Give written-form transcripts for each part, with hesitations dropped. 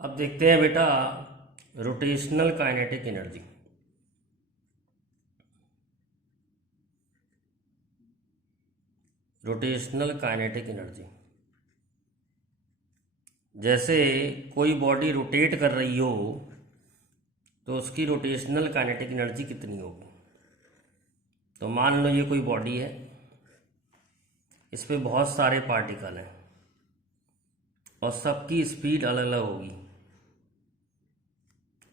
अब देखते हैं बेटा rotational kinetic energy. Rotational kinetic energy जैसे कोई बॉडी रोटेट कर रही हो तो उसकी रोटेशनल काइनेटिक एनर्जी कितनी होगी। तो मान लो ये कोई बॉडी है, इस पे बहुत सारे पार्टिकल हैं और सबकी स्पीड अलग अलग होगी,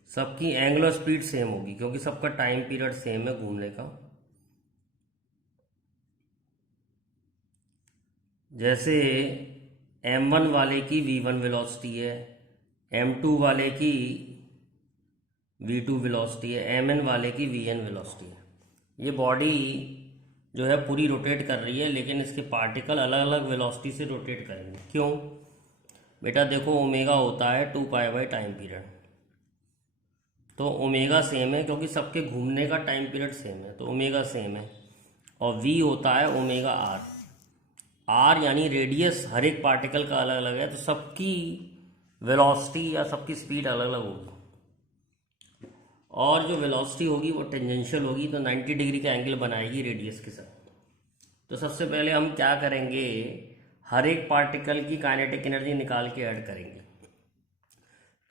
सबकी एंगुलर स्पीड सेम होगी क्योंकि सबका टाइम पीरियड सेम है घूमने का। जैसे m1 वाले की v1 वेलोसिटी है, m2 वाले की v2 वेलोसिटी है, mn वाले की vn वेलोसिटी है। ये बॉडी जो है पूरी रोटेट कर रही है, लेकिन इसके पार्टिकल अलग अलग वेलोसिटी से रोटेट करेंगे। क्यों बेटा? देखो ओमेगा होता है 2π/टाइम पीरियड, तो ओमेगा सेम है क्योंकि सबके घूमने का टाइम पीरियड सेम है, तो ओमेगा सेम है। और v होता है ओमेगा r यानी रेडियस हर एक पार्टिकल का अलग अलग है, तो सबकी वेलोसिटी या सबकी स्पीड अलग अलग होगी। और जो वेलोसिटी होगी वो टेंजेंशियल होगी, तो 90 डिग्री का एंगल बनाएगी रेडियस के साथ। तो सबसे पहले हम क्या करेंगे, हर एक पार्टिकल की काइनेटिक एनर्जी निकाल के ऐड करेंगे।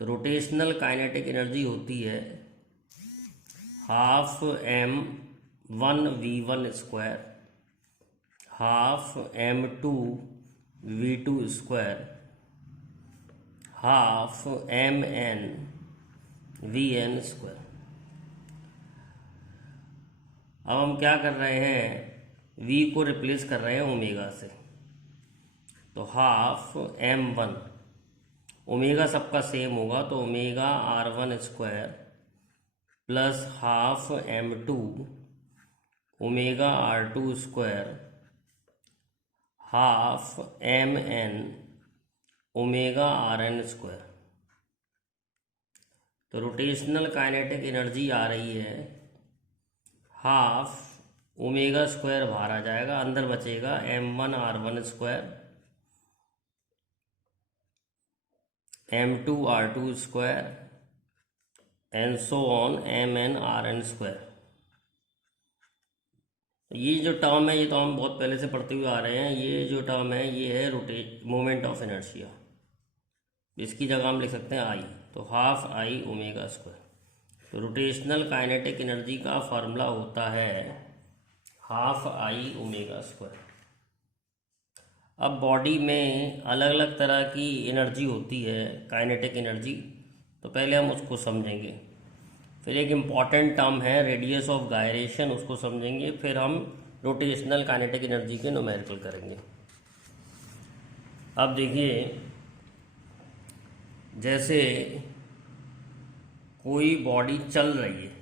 तो रोटेशनल काइनेटिक एनर्जी होती है half m1v1 square half m2v2 square half mn/vn square. अब हम क्या कर रहे हैं, v को रिप्लेस कर रहे हैं ओमेगा से, तो हाफ m1, ओमेगा सबका सेम होगा तो omega r1 square plus half m2 omega r2 square half mn omega rn square. तो रोटेशनल काइनेटिक एनर्जी आ रही है हाफ ओमेगा स्क्वायर बाहर आ जाएगा, अंदर बचेगा m1 r1 square m2 r2 square and so on mn rn square. ये जो term है ये तो हम बहुत पहले से पढ़ते हुए आ रहे हैं। ये जो टर्म है ये है मोमेंट ऑफ इनर्शिया, इसकी जगह हम लिख सकते हैं आई, तो हाफ आई ओमेगा स्क्वायर। तो रोटेशनल काइनेटिक एनर्जी का फार्मूला होता है हाफ आई ओमेगा स्क्वायर। अब बॉडी में अलग अलग तरह की एनर्जी होती है काइनेटिक एनर्जी, तो पहले हम उसको समझेंगे। फिर एक इम्पॉर्टेंट टर्म है रेडियस ऑफ गायरेशन, उसको समझेंगे। फिर हम रोटेशनल काइनेटिक एनर्जी के न्यूमेरिकल करेंगे। अब देखिए, जैसे कोई बॉडी चल रही है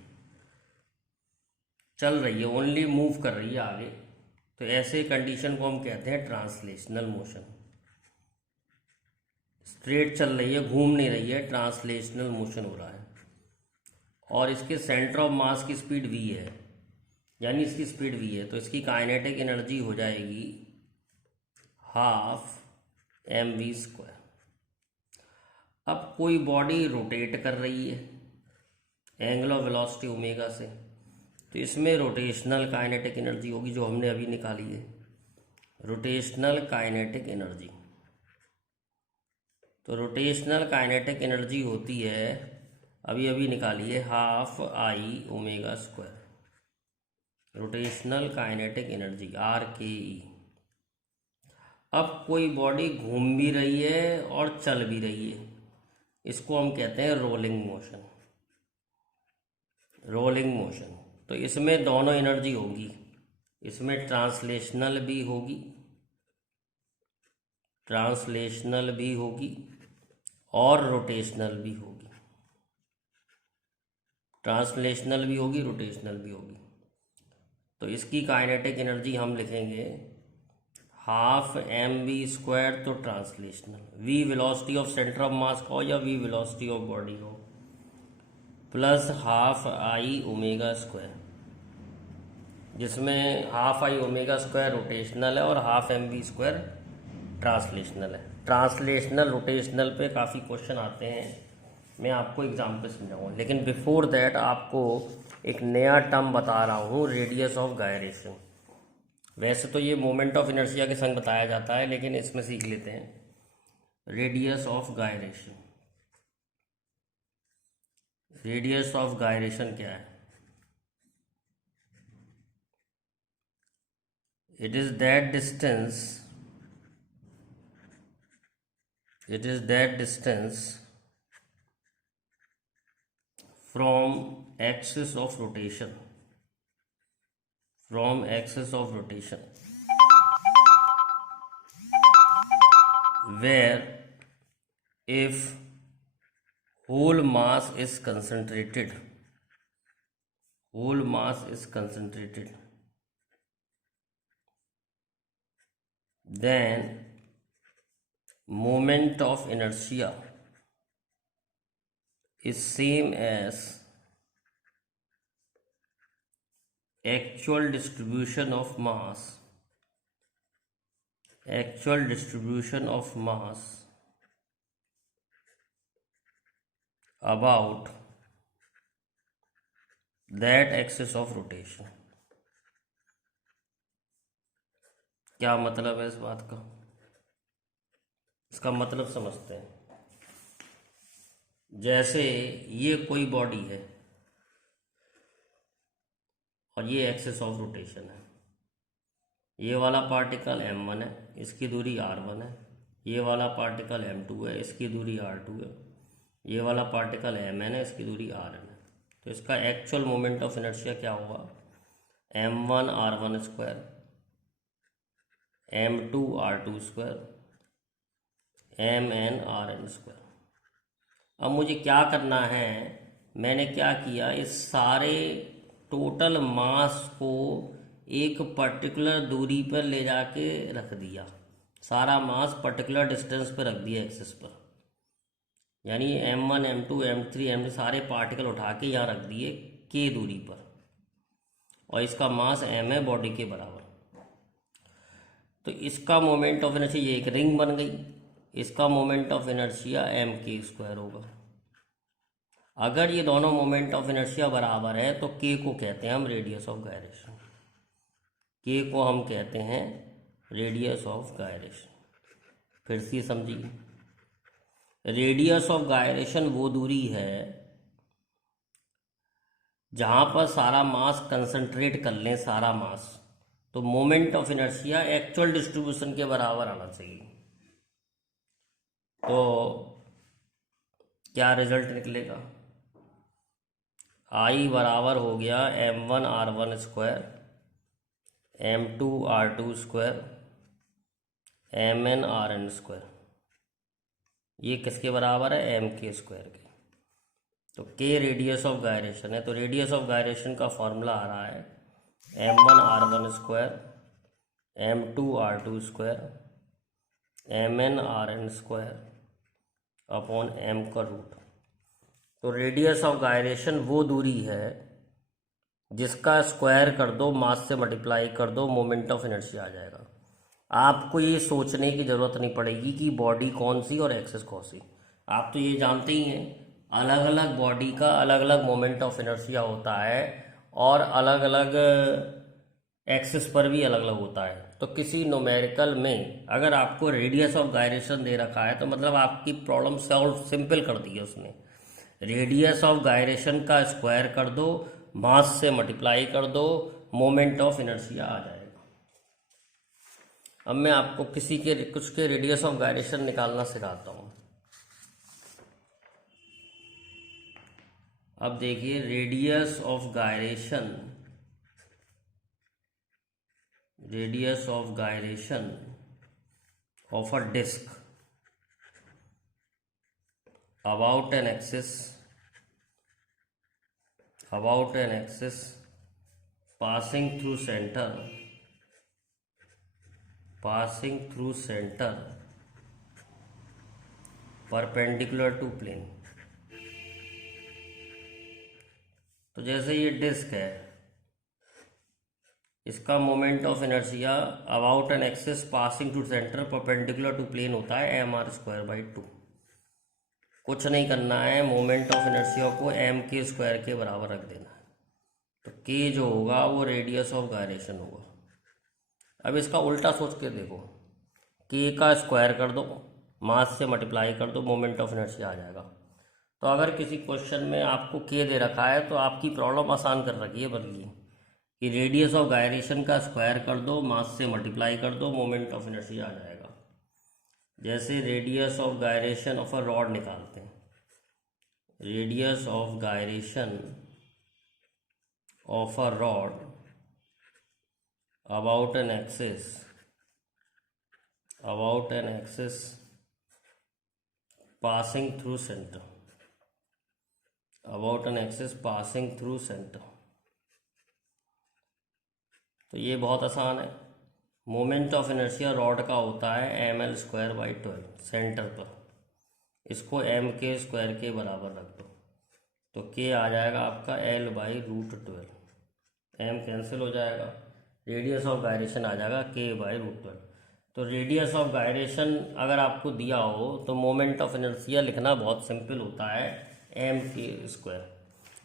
ओनली मूव कर रही है आगे, तो ऐसे कंडीशन को हम कहते हैं ट्रांसलेशनल मोशन। स्ट्रेट चल रही है, घूम नहीं रही है, ट्रांसलेशनल मोशन हो रहा है। और इसके सेंटर ऑफ मास की स्पीड v है, यानी इसकी स्पीड v है, तो इसकी काइनेटिक एनर्जी हो जाएगी हाफ mv स्क्वायर। अब कोई बॉडी रोटेट कर रही है एंगल ऑफ वेलोसिटी ओमेगा से, तो इसमें रोटेशनल काइनेटिक एनर्जी होगी जो हमने अभी निकाली है, रोटेशनल काइनेटिक एनर्जी। तो रोटेशनल काइनेटिक एनर्जी होती है, अभी निकाली है, half I omega square. Rotational kinetic energy RKE। अब कोई बॉडी घूम भी रही है और चल भी रही है, इसको हम कहते हैं रोलिंग मोशन। रोलिंग मोशन, तो इसमें दोनों एनर्जी होगी, इसमें ट्रांसलेशनल भी होगी और रोटेशनल भी होगी। ट्रांसलेशनल भी होगी, रोटेशनल भी होगी। तो इसकी काइनेटिक एनर्जी हम लिखेंगे हाफ mv स्क्वायर, तो translational, v velocity of centre of mass का हो या v वेलोसिटी ऑफ बॉडी हो, plus half I omega square, जिसमें half I omega square rotational है और हाफ mv स्क्वायर ट्रांसलेशनल है। ट्रांसलेशनल रोटेशनल पे काफ़ी क्वेश्चन आते हैं, मैं आपको एग्जाम्पल समझाऊंगा, लेकिन बिफोर दैट आपको एक नया टर्म बता रहा हूँ, रेडियस ऑफ गायरेशन। वैसे तो ये मोमेंट ऑफ इनर्शिया के संग बताया जाता है, लेकिन इसमें सीख लेते हैं radius of gyration. Radius of gyration क्या है? It is that distance from axis of rotation, where if whole mass is concentrated, then moment of inertia is same as actual distribution of mass about that axis of rotation। क्या मतलब है इस बात का? इसका मतलब समझते हैं। जैसे ये कोई बॉडी है और ये एक्सिस ऑफ रोटेशन है, ये वाला पार्टिकल m1 है, इसकी दूरी r1 है, ये वाला पार्टिकल m2 है, इसकी दूरी r2 है, ये वाला पार्टिकल mn है, इसकी दूरी rn है। तो इसका एक्चुअल मोमेंट ऑफ इनर्शिया क्या होगा? m1 r1 square, m2 r2 square, mn rn square. अब मुझे क्या करना है, मैंने क्या किया, इस सारे टोटल मास को एक पर्टिकुलर दूरी पर ले जाके रख दिया, सारा मास पर्टिकुलर डिस्टेंस पर रख दिया एक्सिस पर, यानी m1 m2 m3 m सारे पार्टिकल उठा के यहाँ रख दिए k दूरी पर, और इसका मास m है बॉडी के बराबर। तो इसका मोमेंट ऑफ इनर्शिया, ये एक रिंग बन गई, इसका moment of inertia mk square होगा। अगर ये दोनों मोमेंट ऑफ इनर्शिया बराबर है तो k को कहते हैं हम रेडियस ऑफ गायरेशन, k को हम कहते हैं रेडियस ऑफ गायरेशन। फिर से समझिए, रेडियस ऑफ गायरेशन वो दूरी है जहाँ पर सारा मास कंसंट्रेट कर लें, सारा मास, तो moment of inertia actual distribution के बराबर आना चाहिए। तो क्या रिजल्ट निकलेगा? I बराबर हो गया m1 r1 square, m2 r2 square, mn rn square. ये किसके बराबर है? mk स्क्वायर के। तो k रेडियस ऑफ गायरेशन है, तो रेडियस ऑफ गायरेशन का फॉर्मूला आ रहा है m1 r1 square, m2 r2 square, mn rn square upon m का रूट। तो रेडियस ऑफ गायरेशन वो दूरी है जिसका स्क्वायर कर दो, मास से मल्टीप्लाई कर दो, मोमेंट ऑफ इनर्शिया आ जाएगा। आपको ये सोचने की ज़रूरत नहीं पड़ेगी कि बॉडी कौन सी और एक्सिस कौन सी, आप तो ये जानते ही हैं अलग अलग बॉडी का अलग अलग मोमेंट ऑफ इनर्शिया होता है और अलग अलग एक्सिस पर भी अलग अलग होता है। तो किसी न्यूमेरिकल में अगर आपको रेडियस ऑफ गायरेशन दे रखा है तो मतलब आपकी प्रॉब्लम सॉल्व सिंपल कर दी है उसने। रेडियस ऑफ गायरेशन का स्क्वायर कर दो, मास से मल्टीप्लाई कर दो, मोमेंट ऑफ इनर्शिया आ जाएगा। अब मैं आपको कुछ के रेडियस ऑफ गायरेशन निकालना सिखाता हूँ। अब देखिए, radius of gyration of a disc about an axis passing through center perpendicular to plane। तो जैसे ये डिस्क है, इसका moment of inertia about an axis passing to centre perpendicular to plane होता है mr²/2। कुछ नहीं करना है, मोमेंट ऑफ इनर्शिया को m² के बराबर रख देना है। तो k जो होगा वो रेडियस ऑफ गायरेशन होगा। अब इसका उल्टा सोच के देखो, k का स्क्वायर कर दो, मास से मल्टीप्लाई कर दो, मोमेंट ऑफ इनर्शिया आ जाएगा। तो अगर किसी क्वेश्चन में आपको k दे रखा है तो आपकी प्रॉब्लम आसान कर रखी है बल्कि कि रेडियस ऑफ गायरेशन का स्क्वायर कर दो, मास से मल्टीप्लाई कर दो, मोमेंट ऑफ इनर्शिया आ जाएगा। जैसे radius of gyration of a rod निकालते हैं, radius of gyration of a rod about an axis passing through center, about an axis passing through center। तो ये बहुत आसान है। मोमेंट ऑफ इनर्शिया रॉड का होता है ml²/12 सेंटर पर, इसको m² के बराबर रख दो तो k आ जाएगा आपका l/√12, m कैंसिल हो जाएगा, रेडियस ऑफ गायरेशन आ जाएगा k/√12। तो रेडियस ऑफ गायरेशन अगर आपको दिया हो तो मोमेंट ऑफ इनर्शिया लिखना बहुत सिंपल होता है m²।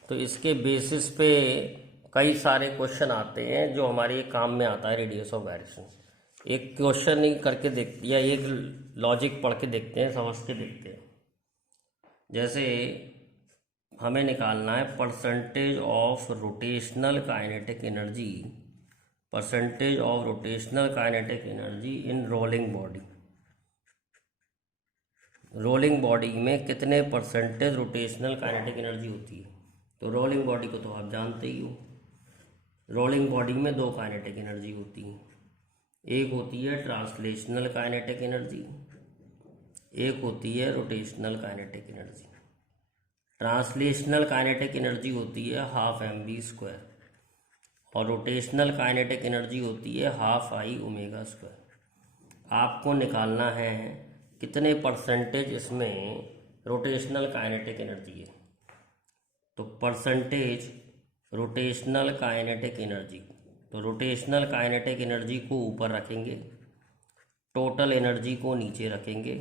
तो इसके बेसिस पे कई सारे क्वेश्चन आते हैं जो हमारे काम में आता है रेडियस ऑफ गायरेशन। एक क्वेश्चन ही करके देखते या एक लॉजिक पढ़ के देखते हैं, समझ के देखते हैं। जैसे हमें निकालना है percentage of rotational kinetic energy, percentage of rotational kinetic energy in rolling body. Rolling body में कितने परसेंटेज रोटेशनल काइनेटिक एनर्जी होती है? तो रोलिंग बॉडी को तो आप जानते ही हो, रोलिंग बॉडी में दो काइनेटिक एनर्जी होती हैं, एक होती है ट्रांसलेशनल काइनेटिक एनर्जी, एक होती है rotational kinetic energy. Translational kinetic energy होती है 12mv² और रोटेशनल काइनेटिक एनर्जी होती है 12I⍵²। आपको निकालना है कितने परसेंटेज इसमें रोटेशनल काइनेटिक एनर्जी है। तो परसेंटेज रोटेशनल काइनेटिक एनर्जी, तो रोटेशनल काइनेटिक एनर्जी को ऊपर रखेंगे, टोटल एनर्जी को नीचे रखेंगे,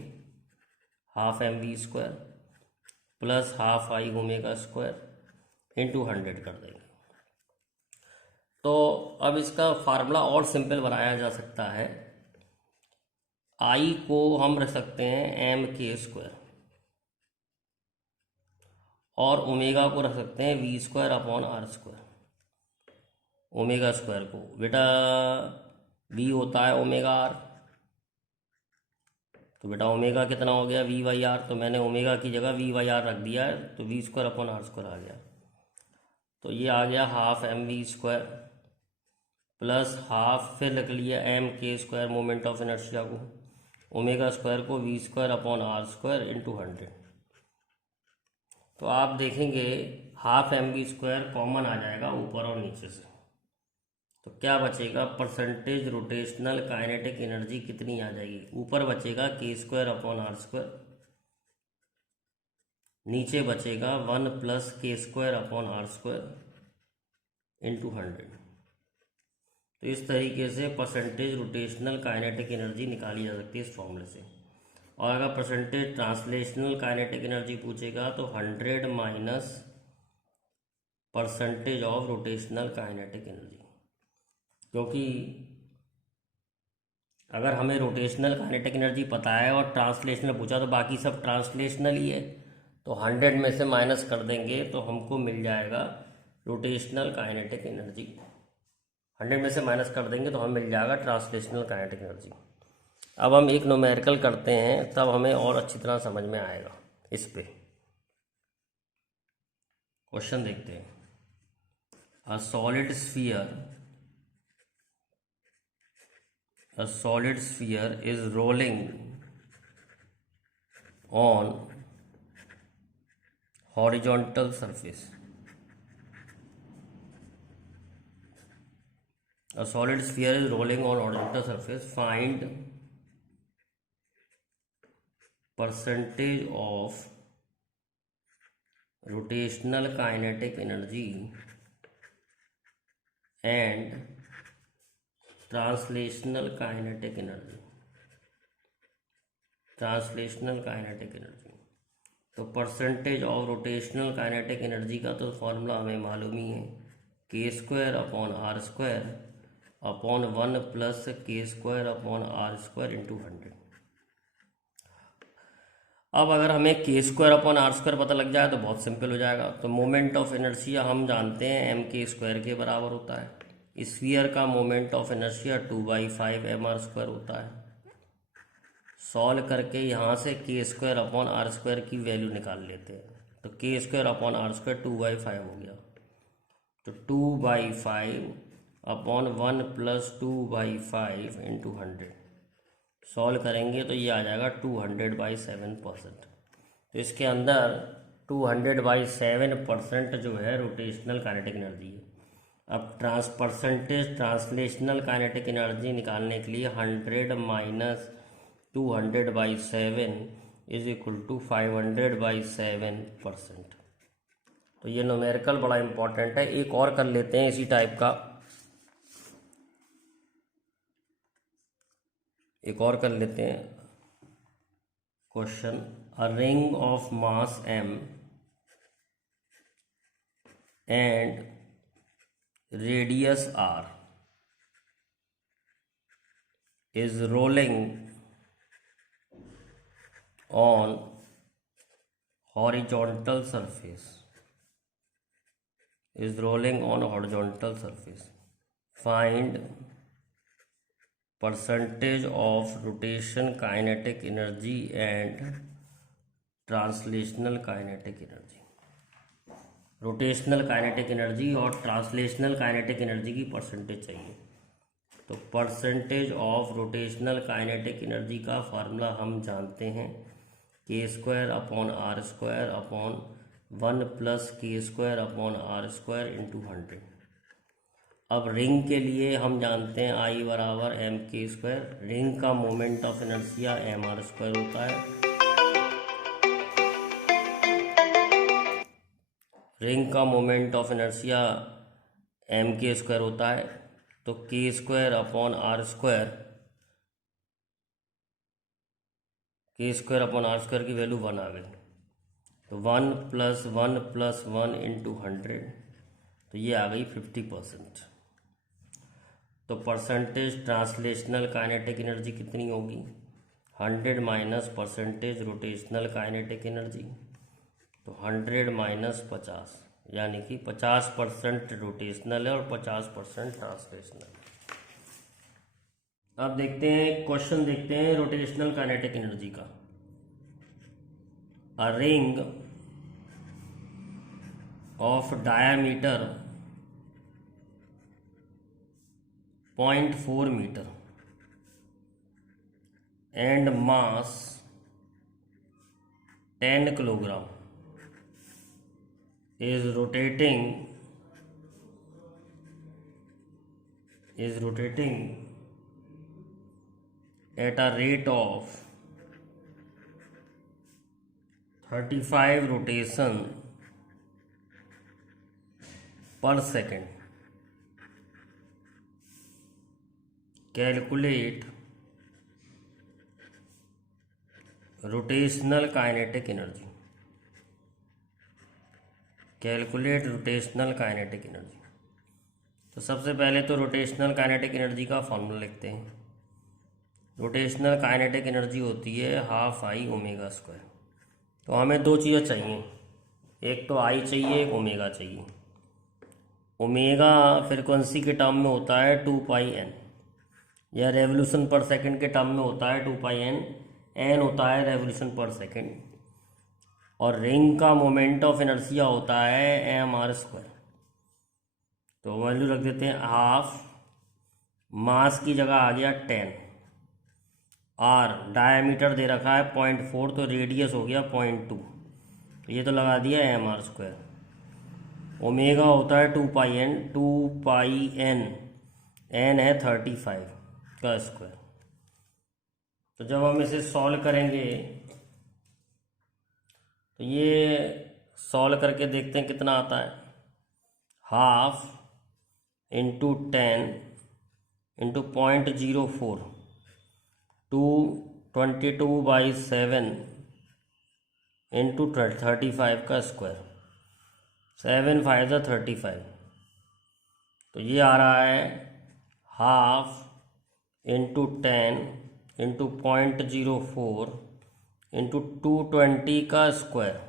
12mv² प्लस 12I⍵² इंटू 100 कर देंगे। तो अब इसका फार्मूला और सिंपल बनाया जा सकता है। I को हम रख सकते हैं m² और ओमेगा को रख सकते हैं v²/r²। ओमेगा² को बेटा v होता है ω/r, तो बेटा ओमेगा कितना हो गया v/r, तो मैंने ओमेगा की जगह v/r रख दिया है तो v²/r² आ गया। तो ये आ गया 12mv² प्लस हाफ, फिर रख लिया m² मोमेंट ऑफ इनर्शिया को, ω² को v²/r² इंटू 100। तो आप देखेंगे 12mv² कॉमन आ जाएगा ऊपर और नीचे से, तो क्या बचेगा? परसेंटेज रोटेशनल काइनेटिक एनर्जी कितनी आ जाएगी? ऊपर बचेगा k²/r², नीचे बचेगा 1 + k²/r² इंटू 100। तो इस तरीके से परसेंटेज रोटेशनल काइनेटिक एनर्जी निकाली जा सकती है इस फॉर्मूले से। और अगर परसेंटेज ट्रांसलेशनल काइनेटिक एनर्जी पूछेगा तो 100 minus percentage of rotational kinetic energy, क्योंकि अगर हमें रोटेशनल काइनेटिक एनर्जी पता है और ट्रांसलेशनल पूछा तो बाकी सब ट्रांसलेशनल ही है, तो 100 में से माइनस कर देंगे तो हमको मिल जाएगा रोटेशनल काइनेटिक एनर्जी। 100 में से माइनस कर देंगे तो हमें मिल जाएगा ट्रांसलेशनल काइनेटिक एनर्जी। अब हम एक न्यूमेरिकल करते हैं तब हमें और अच्छी तरह समझ में आएगा। इस पे क्वेश्चन देखते हैं। A solid sphere is rolling on horizontal surface. A solid sphere is rolling on horizontal surface. Find percentage of rotational kinetic energy and translational kinetic energy, translational kinetic energy. तो percentage of rotational kinetic energy का तो formula हमें मालूम ही है, k square upon are square upon 1 plus k square upon are square into 100। अब अगर हमें के स्क्वायर अपॉन आर स्क्वायर पता लग जाए तो बहुत सिंपल हो जाएगा। तो मोमेंट ऑफ इनर्शिया हम जानते हैं एम के स्क्वायर के बराबर होता है। स्फीयर का मोमेंट ऑफ इनर्शिया 2/5 mr² होता है। सॉल्व करके यहाँ से के स्क्वायर अपॉन आर स्क्वायर की वैल्यू निकाल लेते हैं। तो K square upon are square 2/5 हो गया, तो 2/5 अपॉन 1 प्लस 2/5 इंटू 100 सॉल्व करेंगे तो ये आ जाएगा 200/7%। तो इसके अंदर 200/7% जो है रोटेशनल काइनेटिक एनर्जी है। अब ट्रांसलेशनल काइनेटिक एनर्जी निकालने के लिए 100 माइनस 200/7 इज इक्वल टू 500/7%। तो ये न्यूमेरिकल बड़ा इंपॉर्टेंट है। एक और कर लेते हैं इसी टाइप का, एक और कर लेते हैं question. A ring of mass m and radius r is rolling on horizontal surface, is rolling on horizontal surface. Find percentage of rotation kinetic energy and translational kinetic energy। Rotational kinetic energy और translational kinetic energy की percentage चाहिए। तो percentage of rotational kinetic energy का formula हम जानते हैं, k square upon are square upon 1 plus k square upon are square into 100। अब ring के लिए हम जानते हैं आई बराबर एम के स्क्वायर। रिंग का moment of inertia M R square होता है। रिंग का moment of inertia M K square होता है। तो K square upon are square, K square upon are square की वैल्यू 1 आ गई। तो 1 प्लस 1 प्लस 1 इंटू 100, तो ये आ गई 50%। तो परसेंटेज ट्रांसलेशनल काइनेटिक एनर्जी कितनी होगी, 100 minus percentage rotational kinetic energy, तो 100 माइनस 50, यानी कि 50% रोटेशनल है और 50% ट्रांसलेशनल। अब देखते हैं क्वेश्चन, देखते हैं रोटेशनल काइनेटिक एनर्जी का। A ring of diameter 0.4 metre and mass 10 kilogram is rotating at a rate of 35 rotation per second. Calculate rotational kinetic energy। Calculate rotational kinetic energy. तो सबसे पहले तो रोटेशनल काइनेटिक एनर्जी का formula लिखते हैं। Rotational kinetic energy होती है 12 I⍵²। तो हमें दो चीज़ें चाहिए, एक तो आई चाहिए, एक ओमेगा चाहिए। ओमेगा फ्रिक्वेंसी के टर्म में होता है 2πn, या रेवोल्यूशन पर सेकंड के टर्म में होता है 2πn, n होता है रेवोल्यूशन पर सेकंड, और रिंग का मोमेंट ऑफ इनर्शिया होता है एम आर स्क्वायर। तो वैल्यू रख देते हैं 12, मास की जगह आ गया 10, आर डायमीटर दे रखा है 0.4, तो रेडियस हो गया 0.2, तो ये तो लगा दिया एम आर स्क्वायर। ओमेगा होता है 2πn, 2πn, n है 35 का स्क्वायर। तो जब हम इसे सॉल्व करेंगे तो ये सॉल्व करके देखते हैं कितना आता है। 12 इंटू 10 इंटू 0.04 222/7 इंटू 35 का स्क्वायर, 7 5 35, तो ये आ रहा है हाफ इंटू 10 इंटू 0.04 इंटू 220 का स्क्वायर,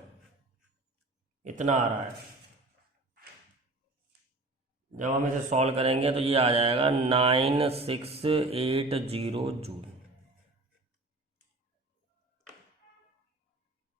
इतना आ रहा है। जब हम इसे सॉल्व करेंगे तो ये आ जाएगा 9680 जूल।